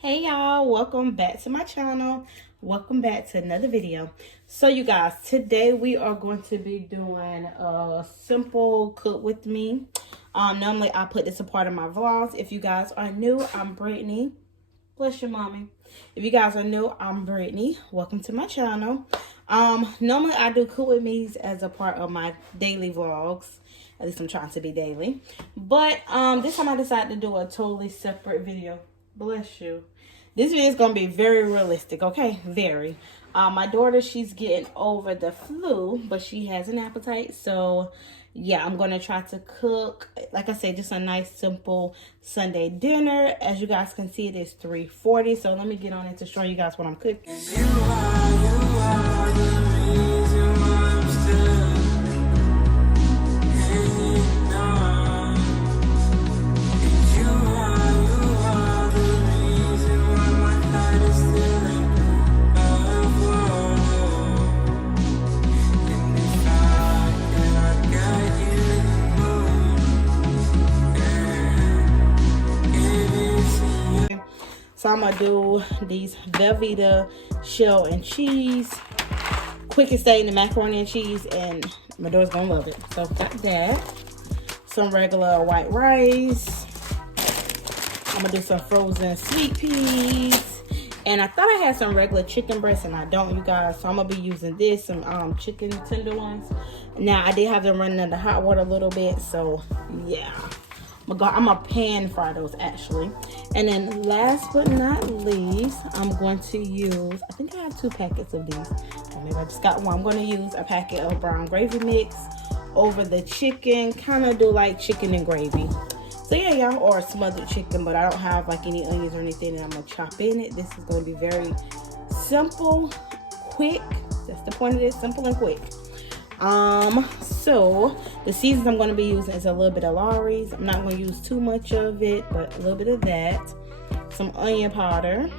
Hey y'all, welcome back to my channel. Welcome back to another video. So you guys, today we are going to be doing a simple cook with me. Normally I put this a part of my vlogs. If you guys are new, I'm Brittany. Bless your mommy. If you guys are new, I'm Brittany. Welcome to my channel. Normally I do cook with me's as a part of my daily vlogs. At least I'm trying to be daily. But this time I decided to do a totally separate video. Bless you. This video is going to be very realistic, okay? Very. My daughter, she's getting over the flu, but she has an appetite. So, yeah, I'm going to try to cook, like I said, just a nice, simple Sunday dinner. As you guys can see, it is 3:40. So, let me get on it to show you guys what I'm cooking. So I'm gonna do these Velveeta shell and cheese, quickest thing, the macaroni and cheese, and my daughter's gonna love it. So got that. Some regular white rice. I'm gonna do some frozen sweet peas, and I thought I had some regular chicken breasts, and I don't, you guys. So I'm gonna be using this, some chicken tenderloins. Now I did have them running under hot water a little bit, so yeah. I'm gonna pan fry those actually. And then last but not least, I'm going to use, I think I have 2 packets of these. Or maybe I just got one. I'm gonna use a packet of brown gravy mix over the chicken. Kind of do like chicken and gravy. So yeah, y'all, or smothered chicken, but I don't have like any onions or anything that I'm gonna chop in it. This is gonna be very simple, quick. That's the point of this, simple and quick. So the seasons I'm going to be using is a little bit of Lawry's. I'm not going to use too much of it, but a little bit of that. Some onion powder.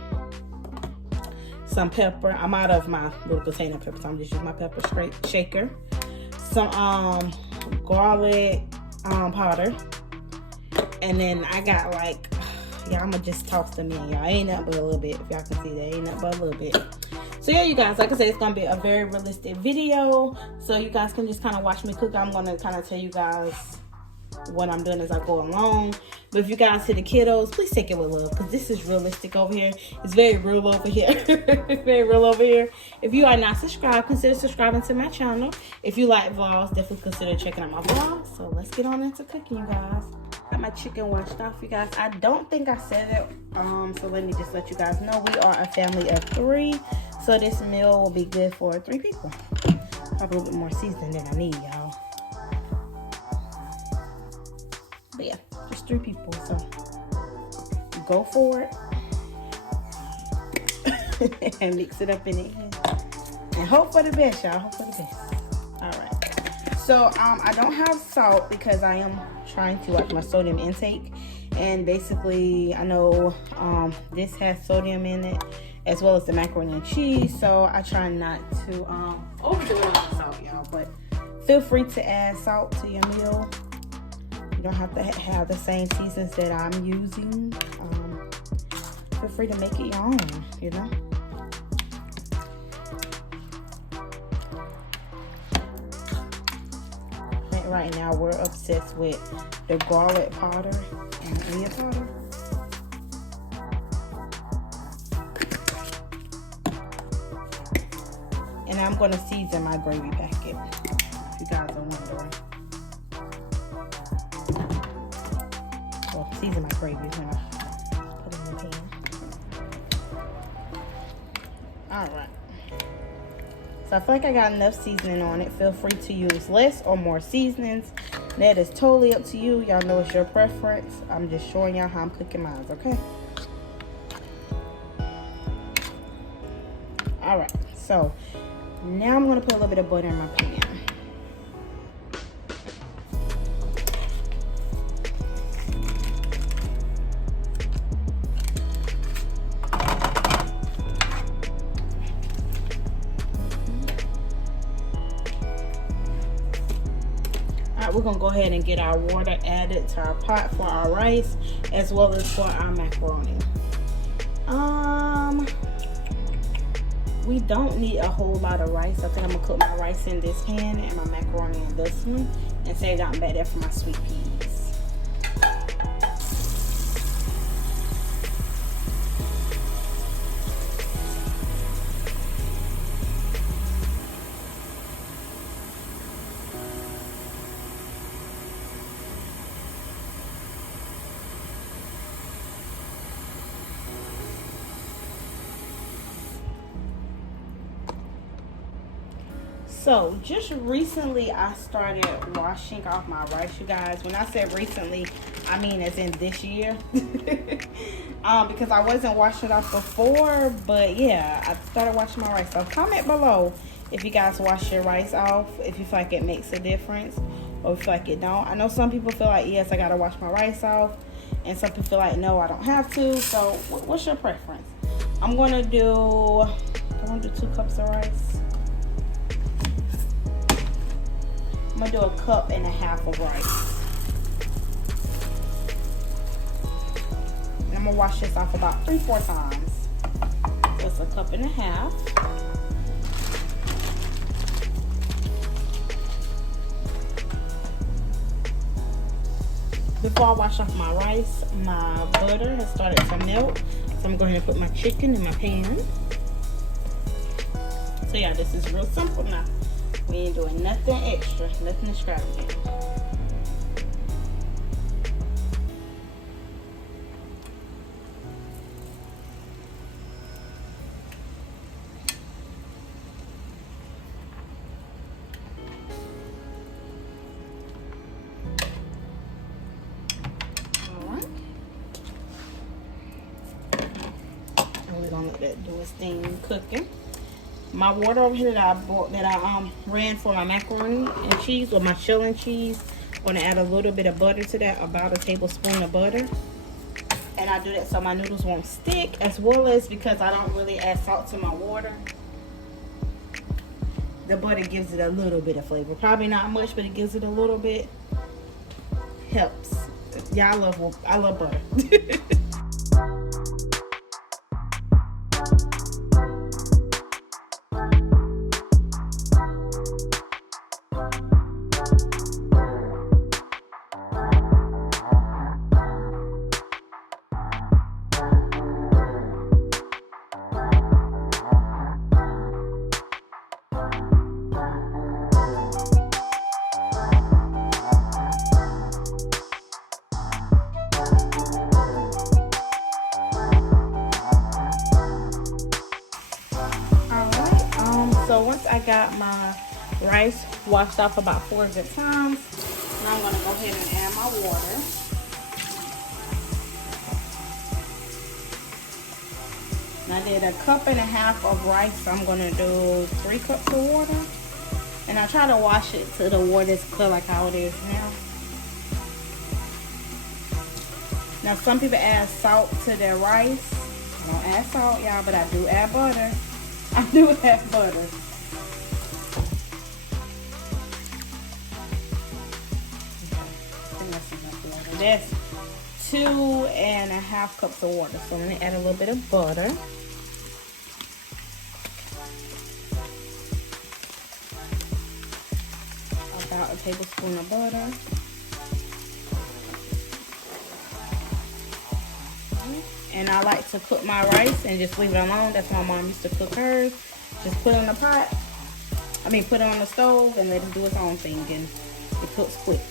Some pepper. I'm out of my little container of pepper, so I'm just using my pepper straight shaker. Some garlic powder. And then I got like, yeah, I'm going to just toss them in, y'all. Ain't nothing but a little bit. If y'all can see that, ain't nothing but a little bit. So yeah, you guys, like I said, it's gonna be a very realistic video, so you guys can just kind of watch me cook. I'm gonna kind of tell you guys what I'm doing as I go along. But if you guys see the kiddos, please take it with love, because this is realistic over here. It's very real over here. It's very real over here. If you are not subscribed, consider subscribing to my channel. If you like vlogs, definitely consider checking out my vlogs. So let's get on into cooking, you guys. Got my chicken washed off, you guys. I don't think I said it, so let me just let you guys know we are a family of 3. So this meal will be good for 3 people. Probably a little bit more seasoning than I need, y'all. But yeah, just 3 people. So go for it and mix it up in it. And hope for the best, y'all. Hope for the best. All right. So I don't have salt because I am trying to watch my sodium intake. And basically, I know this has sodium in it, as well as the macaroni and cheese, so I try not to overdo it on the salt, y'all. But feel free to add salt to your meal. You don't have to have the same seasons that I'm using. Feel free to make it your own, you know. Right now, we're obsessed with the garlic powder and onion powder. And I'm going to season my gravy packet, if you guys are wondering. Well, season my gravy when I put it in the pan. Alright. So I feel like I got enough seasoning on it. Feel free to use less or more seasonings. That is totally up to you. Y'all know it's your preference. I'm just showing y'all how I'm cooking mine, okay? Alright, so now I'm going to put a little bit of butter in my pan. Alright, we're going to go ahead and get our water added to our pot for our rice, as well as for our macaroni. don't need a whole lot of rice. I think I'm gonna cook my rice in this pan and my macaroni in this one, and save that back there for my sweet peas. So just recently I started washing off my rice, you guys. When I said recently, I mean as in this year. Because I wasn't washing it off before, but yeah, I started washing my rice. So comment below if you guys wash your rice off, if you feel like it makes a difference or if you feel like it don't. I know some people feel like, yes, I gotta wash my rice off, and some people feel like, no, I don't have to. So what's your preference? I'm gonna do 2 cups of rice. I'm gonna do 1.5 cups of rice. And I'm gonna wash this off about 3-4 times. So it's 1.5 cups. Before I wash off my rice, my butter has started to melt. So I'm going to put my chicken in my pan. So yeah, this is real simple now. We ain't doing nothing extra, nothing extravagant. Alright. And we're gonna let that do its thing cooking. My water over here that I bought, that I ran for my macaroni and cheese, or my shell cheese, I'm gonna add a little bit of butter to that, about 1 tablespoon of butter. And I do that so my noodles won't stick, as well as because I don't really add salt to my water. The butter gives it a little bit of flavor. Probably not much, but it gives it a little bit. Helps. Yeah, I love butter. So once I got my rice washed off about 4 good times, now I'm gonna go ahead and add my water. And I did 1.5 cups of rice, so I'm gonna do 3 cups of water. And I try to wash it till the water is clear like how it is now. Now some people add salt to their rice. I don't add salt, y'all, but I do add butter. I do add butter. That's 2.5 cups of water. So I'm gonna add a little bit of butter. About 1 tablespoon of butter. And I like to cook my rice and just leave it alone. That's how my mom used to cook hers. Just put it in the pot. Put it on the stove and let it do its own thing, and it cooks quick.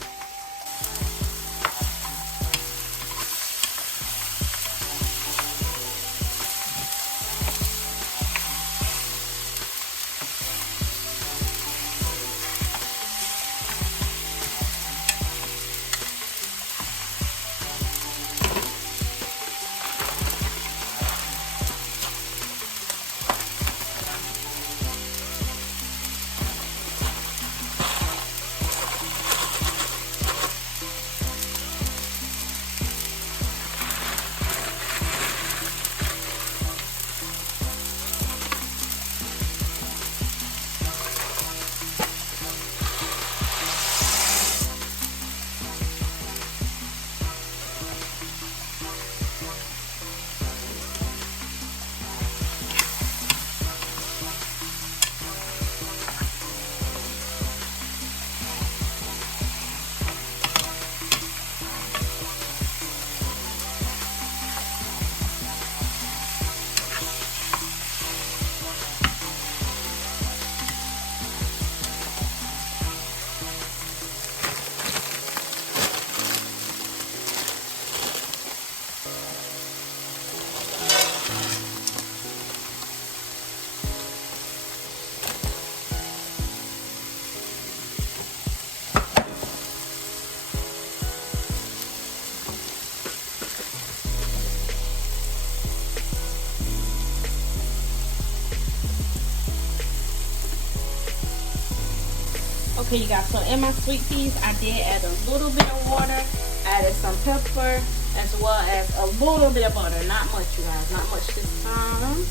Okay, you guys, so in my sweet peas, I did add a little bit of water, added some pepper, as well as a little bit of butter. Not much, you guys, not much this time.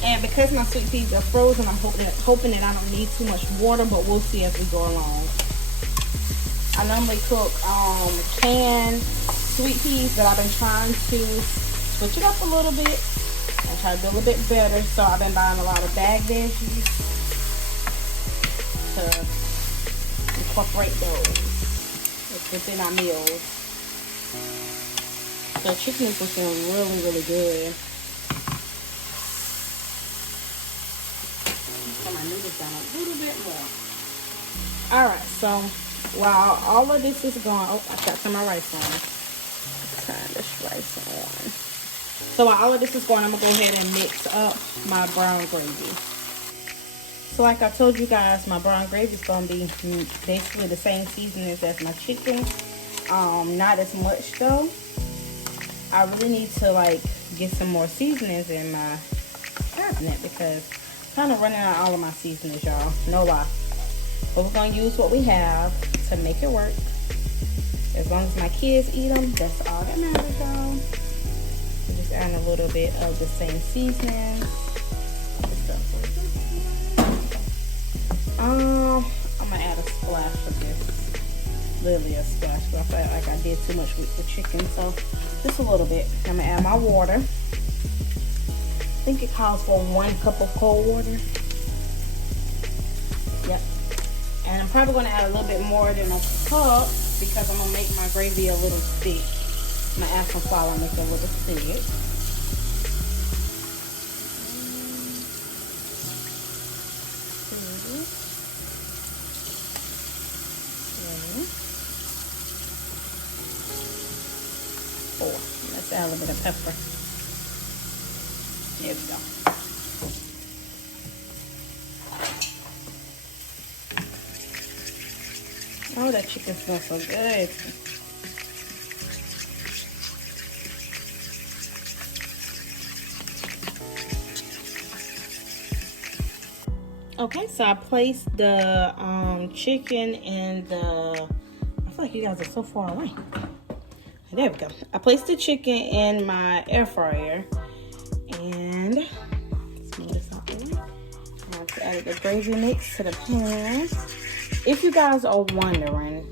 And because my sweet peas are frozen, I'm hoping that I don't need too much water, but we'll see as we go along. I normally cook canned sweet peas, but I've been trying to switch it up a little bit and try to do a little bit better. So I've been buying a lot of bag veggies to incorporate those within our meals. So chicken is looking really, really good. Put my noodles down a little bit more. Alright, so while all of this is going, oh, I got some of my rice on. Let's turn this rice on. So while all of this is going, I'm going to go ahead and mix up my brown gravy. So like I told you guys, my brown gravy is going to be basically the same seasonings as my chicken. Not as much though. I really need to like get some more seasonings in my cabinet because I'm kind of running out of all of my seasonings, y'all. No lie. But we're going to use what we have to make it work. As long as my kids eat them, that's all that matters, y'all. We're just adding a little bit of the same seasoning. I'm going to add a splash of this. Literally a splash, but I felt like I did too much with the chicken, so just a little bit. I'm going to add my water. I think it calls for 1 cup of cold water. Yep. And I'm probably going to add a little bit more than a cup because I'm going to make my gravy a little thick. I'm going to add some flour and make it a little thick. Let's add a little bit of pepper. There we go. Oh, that chicken smells so good. Okay, so I placed the chicken in the, I feel like you guys are so far away. There we go. I placed the chicken in my air fryer and let's move this out the way. I have to add the gravy mix to the pan. If you guys are wondering,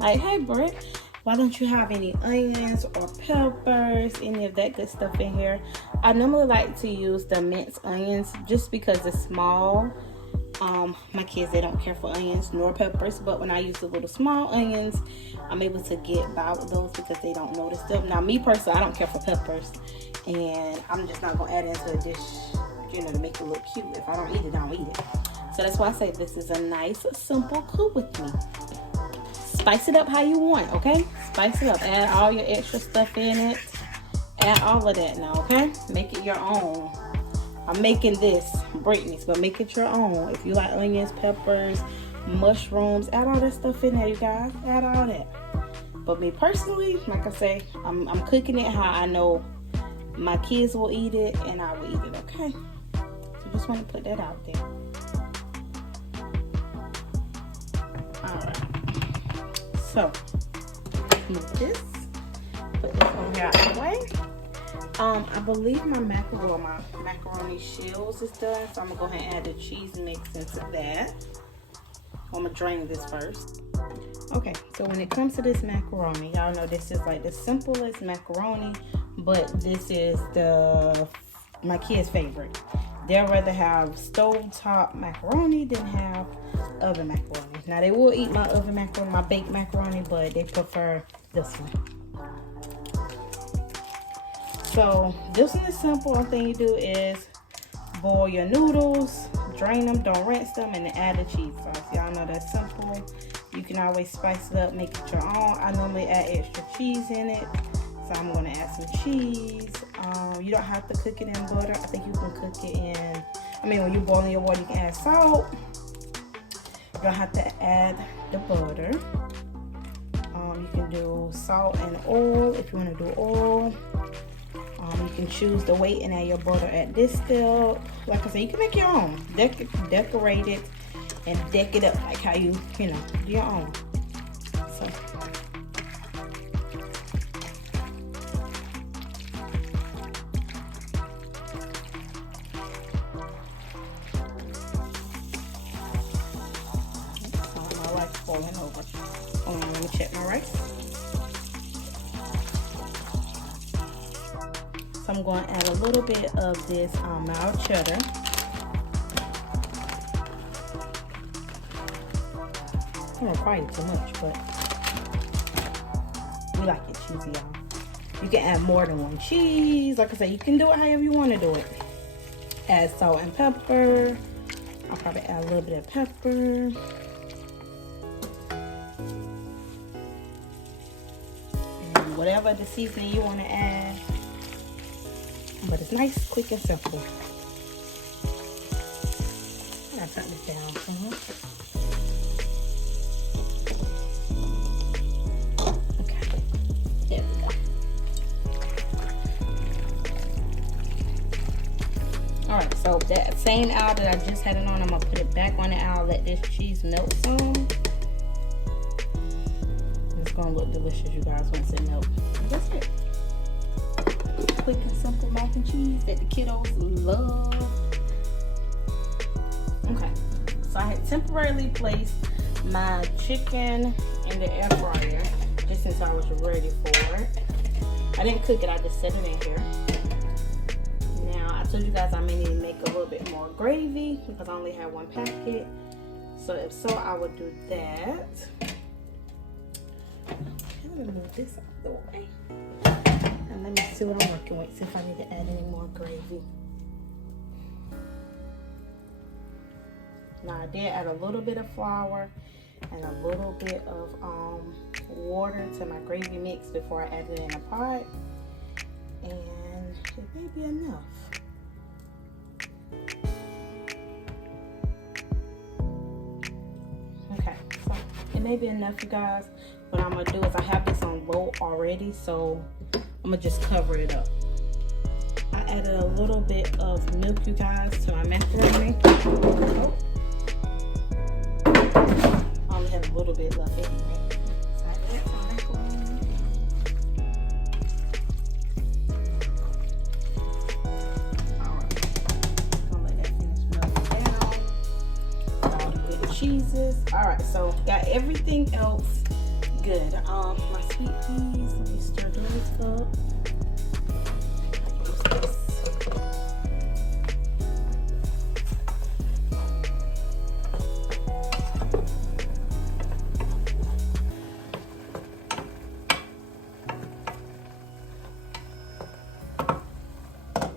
like, hey Britt, why don't you have any onions or peppers, any of that good stuff in here? I normally like to use the minced onions just because it's small. My kids, they don't care for onions nor peppers, but when I use the little small onions, I'm able to get by with those because they don't notice them. Now, me personally, I don't care for peppers, and I'm just not gonna add it into a dish, you know, to make it look cute. If I don't eat it, I don't eat it. So that's why I say this is a nice, simple cook with me. Spice it up how you want, okay? Spice it up. Add all your extra stuff in it. Add all of that now, okay? Make it your own. I'm making this Brittany's, but make it your own. If you like onions, peppers, mushrooms, add all that stuff in there, you guys. Add all that. But me personally, like I say, I'm cooking it how I know my kids will eat it and I will eat it, okay? So just want to put that out there. Alright. So, move this. Put this over here out of the way. I believe my macaroni shells is done, so I'm gonna go ahead and add the cheese mix into that. I'm gonna drain this first. Okay, so when it comes to this macaroni, y'all know this is like the simplest macaroni, but this is my kids' favorite. They'll rather have stovetop macaroni than have oven macaroni. Now they will eat my oven macaroni, my baked macaroni, but they prefer this one. So this one is simple. One thing you do is boil your noodles, drain them, don't rinse them, and then add the cheese sauce. Y'all know that's simple. You can always spice it up, make it your own. I normally add extra cheese in it, so I'm going to add some cheese. You don't have to cook it in butter. I think you can cook it in, when you're boiling your water, you can add salt. You don't have to add the butter. You can do salt and oil if you want to do oil. You can choose the weight and add your butter at this step. Like I said, you can make your own. Decorate it and deck it up like how you know, do your own. So. My wife's falling over. Hold on, let me check my rice. So I'm going to add a little bit of this mild cheddar. I don't require too much, but we like it cheesy, y'all. You can add more than one cheese. Like I said, you can do it however you want to do it. Add salt and pepper. I'll probably add a little bit of pepper. And whatever the seasoning you want to add. But it's nice, quick, and simple. I gotta turn this down. Alright, so that same owl that I just had it on, I'm going to put it back on the owl, let this cheese melt some. It's going to look delicious, you guys, once it melts. That's it. Quick and simple mac and cheese that the kiddos love. Okay, so I had temporarily placed my chicken in the air fryer just since I was ready for it. I didn't cook it, I just set it in here. I told you guys I may need to make a little bit more gravy because I only have one packet. So if so, I would do that. Let me move this out of the way. And let me see what I'm working with. See if I need to add any more gravy. Now I did add a little bit of flour and a little bit of water to my gravy mix before I added it in a pot. And it may be enough. Okay, so it may be enough, you guys. What I'm gonna do is I have this on low already, so I'm gonna just cover it up. I added a little bit of milk, you guys, to my macaroni. Oh. I only have a little bit left anyway. So I added my macaroni. Cheeses. All right, so got everything else good. My sweet peas, let me stir those up.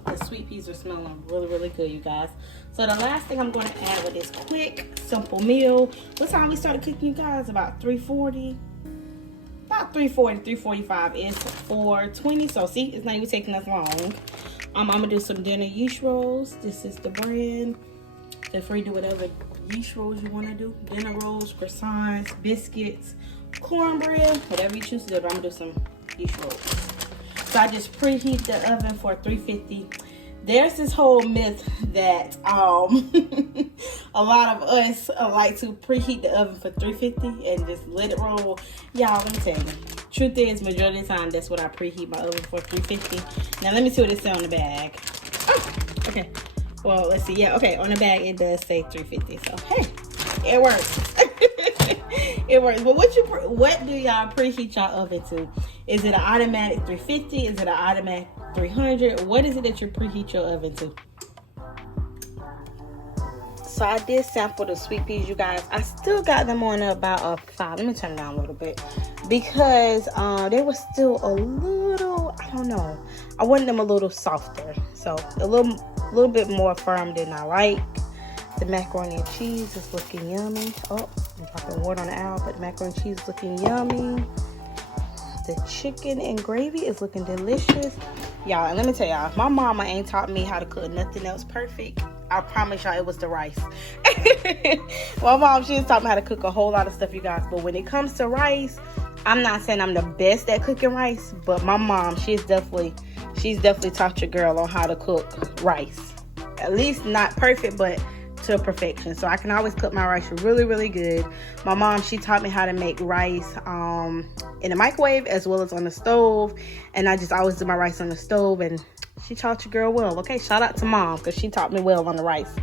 The sweet peas are smelling really, really good, you guys. So the last thing I'm going to add with this quick, simple meal. What time we started cooking, you guys? About 3:40. About 3:40, 3:45. It's 4:20. So see, it's not even taking us long. I'm gonna do some dinner yeast rolls. This is the brand. Feel free to do whatever yeast rolls you want to do. Dinner rolls, croissants, biscuits, cornbread, whatever you choose to do. But I'm gonna do some yeast rolls. So I just preheat the oven for 350. There's this whole myth that a lot of us like to preheat the oven for 350 and just let it roll. Y'all, let me tell you, truth is, majority of the time, that's what I preheat my oven for, 350. Now, let me see what it says on the bag. Oh, okay. Well, let's see. Yeah, okay. On the bag, it does say 350. So, hey, it works. It works. But what do y'all preheat y'all oven to? Is it an automatic 350? Is it an automatic 300? What is it that you preheat your oven to? So I did sample the sweet peas, you guys. I still got them on about a 5. Let me turn them down a little bit because they were still a little, I don't know. I wanted them a little softer, so a little bit more firm than I like. The macaroni and cheese is looking yummy. Oh, I'm dropping water on the owl, but the macaroni and cheese is looking yummy. The chicken and gravy is looking delicious. Y'all, and let me tell y'all, my mama ain't taught me how to cook nothing else perfect. I promise y'all it was the rice. My mom, she just taught me how to cook a whole lot of stuff, you guys. But when it comes to rice, I'm not saying I'm the best at cooking rice, but my mom, she's definitely taught your girl on how to cook rice. At least not perfect, but to perfection. So I can always cook my rice really, really good. My mom, she taught me how to make rice in the microwave as well as on the stove. And I just always do my rice on the stove, and she taught your girl well. Okay, shout out to mom, because she taught me well on the rice.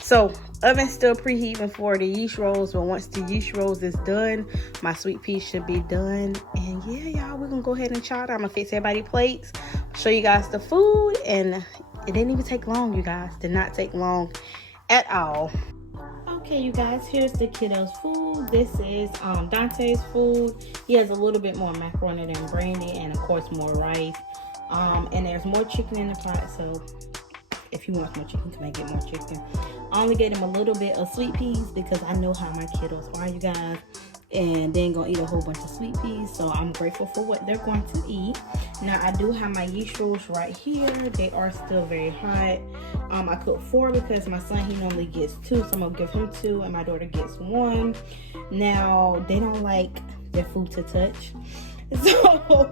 So oven still preheating for the yeast rolls, but once the yeast rolls is done, my sweet peas should be done. And yeah, y'all, we're gonna go ahead and chop it. I'm gonna fix everybody's plates, show you guys the food, and it didn't even take long, you guys. Did not take long at all. Okay, you guys, here's the kiddos' food. This is Donte's food. He has a little bit more macaroni than Brandy, and of course more rice. And there's more chicken in the pot, so if you want more chicken, come and get more chicken. I only gave him a little bit of sweet peas because I know how my kiddos are, you guys, and they ain't gonna eat a whole bunch of sweet peas, so I'm grateful for what they're going to eat. Now I do have my yeast rolls right here. They are still very hot. I cooked 4 because my son, he normally gets 2, so I'm gonna give him 2 and my daughter gets 1. Now they don't like their food to touch, so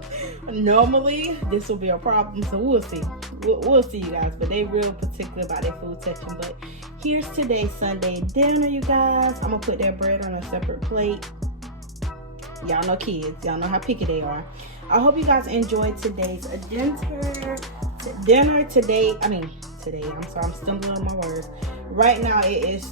normally this will be a problem, so we'll see. We'll see, you guys, but they real particular about their food touching. But here's today's Sunday dinner, you guys. I'm gonna put their bread on a separate plate. Y'all know kids, y'all know how picky they are. I hope you guys enjoyed today's dinner today. I'm sorry, I'm stumbling on my words. Right now it is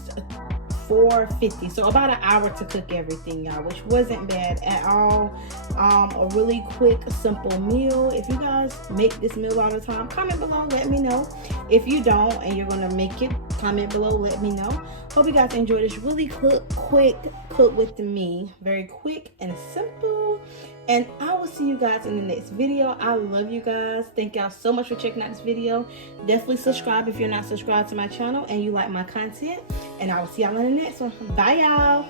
4:50, so about an hour to cook everything, y'all, which wasn't bad at all. A really quick, simple meal. If you guys make this meal all the time, comment below, let me know. If you don't and you're gonna make it, comment below, let me know. Hope you guys enjoy this really quick cook with me. Very quick and simple. And I will see you guys in the next video. I love you guys. Thank y'all so much for checking out this video. Definitely subscribe if you're not subscribed to my channel and you like my content. And I will see y'all in the next one. Bye, y'all.